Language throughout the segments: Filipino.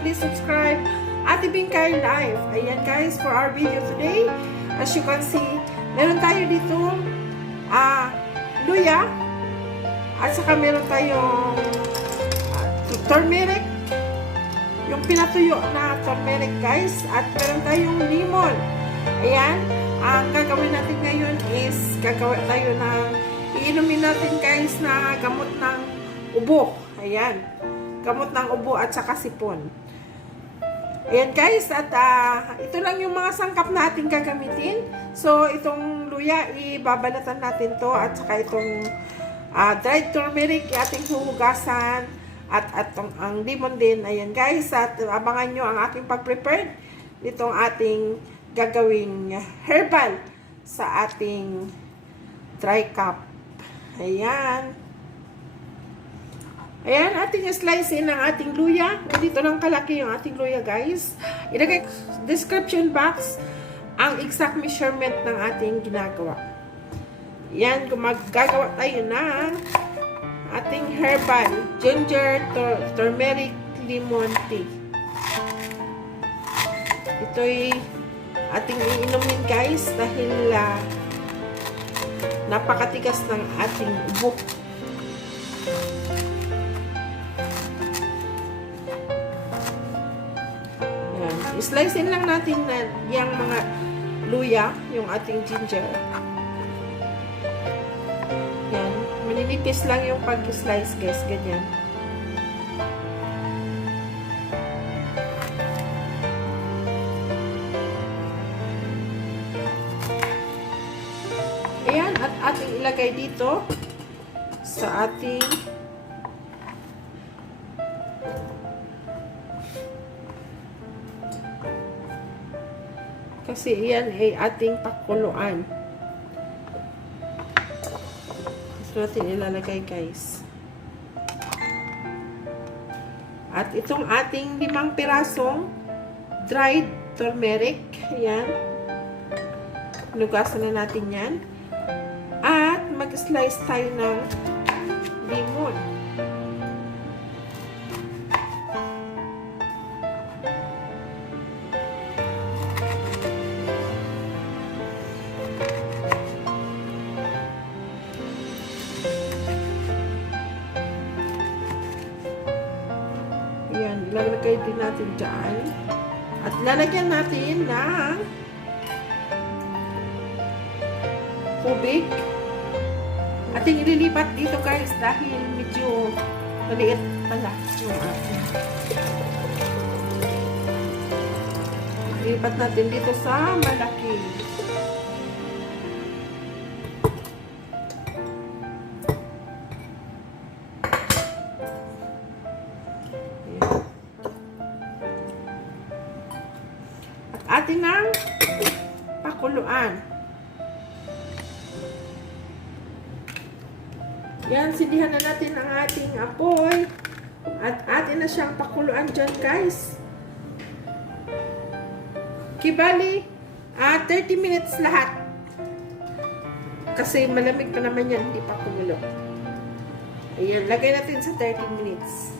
Please subscribe at Bhing Live. Ayan guys, for our video today, as you can see, meron tayo dito luya at saka meron tayong turmeric, yung pinatuyo na turmeric guys, at meron tayong lemon. Ayan, ang gagawin natin ngayon is gagawin tayo ng iinumin natin guys na gamot ng ubo. Ayan, gamot ng ubo at saka sipon. Ayan guys, at ito lang yung mga sangkap na ating gagamitin. So, itong luya, ibabalatan natin to, at saka itong dried turmeric, ating huhugasan, at ang lemon din. Ayan guys, at abangan nyo ang aking pag-prepared nitong ating gagawing herbal sa ating dry cup. Ayan. Ayan, ating slice in ang ating luya. Dito lang kalaki yung ating luya guys. Ilagay description box ang exact measurement ng ating ginagawa. Ayan, gumagawa tayo ng ating herbal ginger, turmeric, lemon tea. Ito'y ating iinumin guys dahil napakatigas ng ating ubo. Slice in lang natin na yung mga luya, yung ating ginger. Yan. Maninipis lang yung pag-slice guys. Ganyan. Ayan. At ating ilagay dito sa ating kasi iyan ay ating pakuluan. Ito natin ilalagay guys. At itong ating 5 pirasong dried turmeric. Ayan. Lugasan na natin yan. At mag-slice tayo ng lemon. Ilalagay din natin dyan. At lalagyan natin ng tubig. Ating ililipat dito guys dahil medyo maliit pala yung ating. Ililipat natin dito sa malaki. Atin ng pakuluan. Yan, sindihan na natin ang ating apoy. At atin na siyang pakuluan dyan guys. Kibali, 30 minutes lahat. Kasi malamig pa naman yan, hindi pa kumulo. Ayan, lagay natin sa 30 minutes.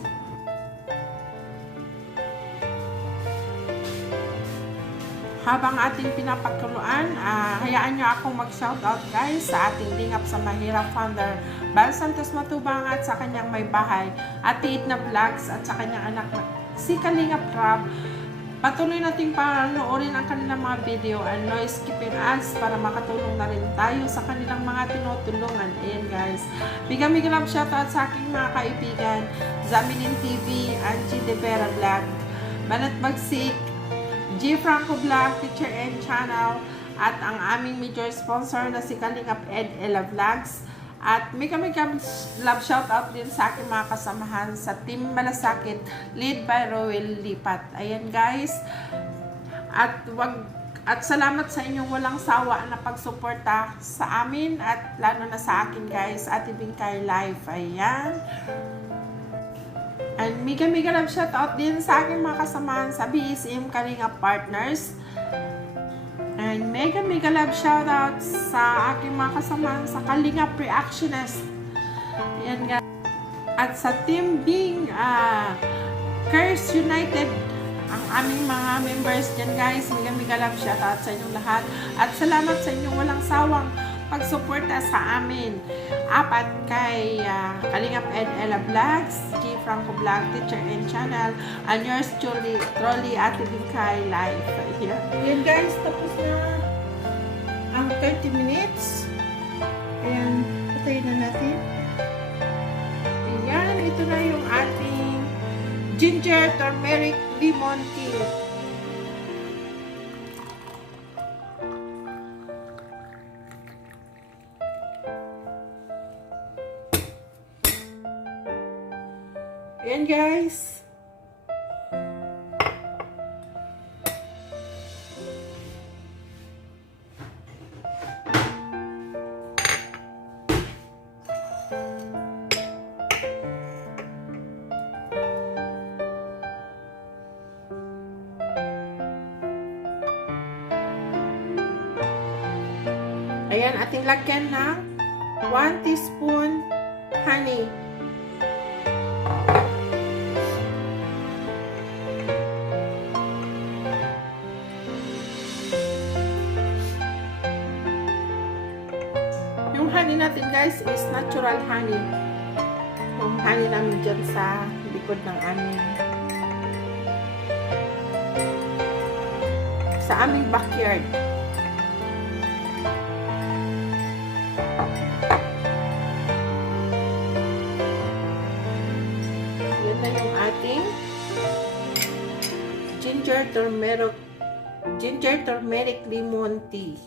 Habang ating pinapakuluan, hayaan nyo akong mag-shoutout guys sa ating lingap sa Mahihirap founder, Santos Matubang at sa kanyang may bahay, Ate Edna Vlogs at sa kanyang anak si Kalingap. Patuloy nating panoorin ang kanilang mga video and no skipping ads para makatulong na rin tayo sa kanilang mga tinutulungan. Ayan guys. Big love shoutout sa aking mga kaibigan, Zaminin TV, Angie De Vera Vlog, Bagsik, G Franco Vlog, Teacher and Channel, at ang aming major sponsor na si Kalingap Edna Vlogs. At may love shoutout din sa aking mga kasamahan sa Team Malasakit, lead by Ruel, Lipat. Ayan guys. At salamat sa inyong walang sawa na pagsuporta sa amin at lalo na sa akin guys, atbp live. Ayan. And mega love shoutout din sa aking mga kasamahan sa BSM Kalingap Partners. And mega love shoutout sa aking mga kasamahan sa Kalingap Reactionist. Ayan guys. At sa Team Bhing, Curse United, ang aming mga members dyan guys, mega love shoutout sa inyong lahat. At salamat sa inyong walang sawang pagsuporta sa amin. Apat kay Kalingap Edna Vlogs, G Franco Vlog, Teacher and Channel, and yours truly atbp live. Ayan guys, tapos na ang 30 minutes. Ayan, patayin na natin. Ayan, ito na yung ating ginger, turmeric, lemon tea. Ayan guys. Ayan, ating lagyan ng 1 teaspoon honey. Yung honey natin guys is natural honey. Yung honey namin dyan sa likod ng aming backyard. Yan na yung ating ginger turmeric lemon tea.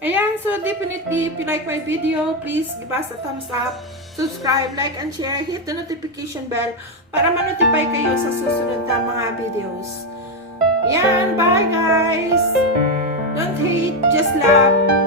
Ayan, so definitely if you like my video, please give us a thumbs up, subscribe, like, and share. Hit the notification bell para ma-notify kayo sa susunod na mga videos. Yan, bye guys! Don't hate, just love.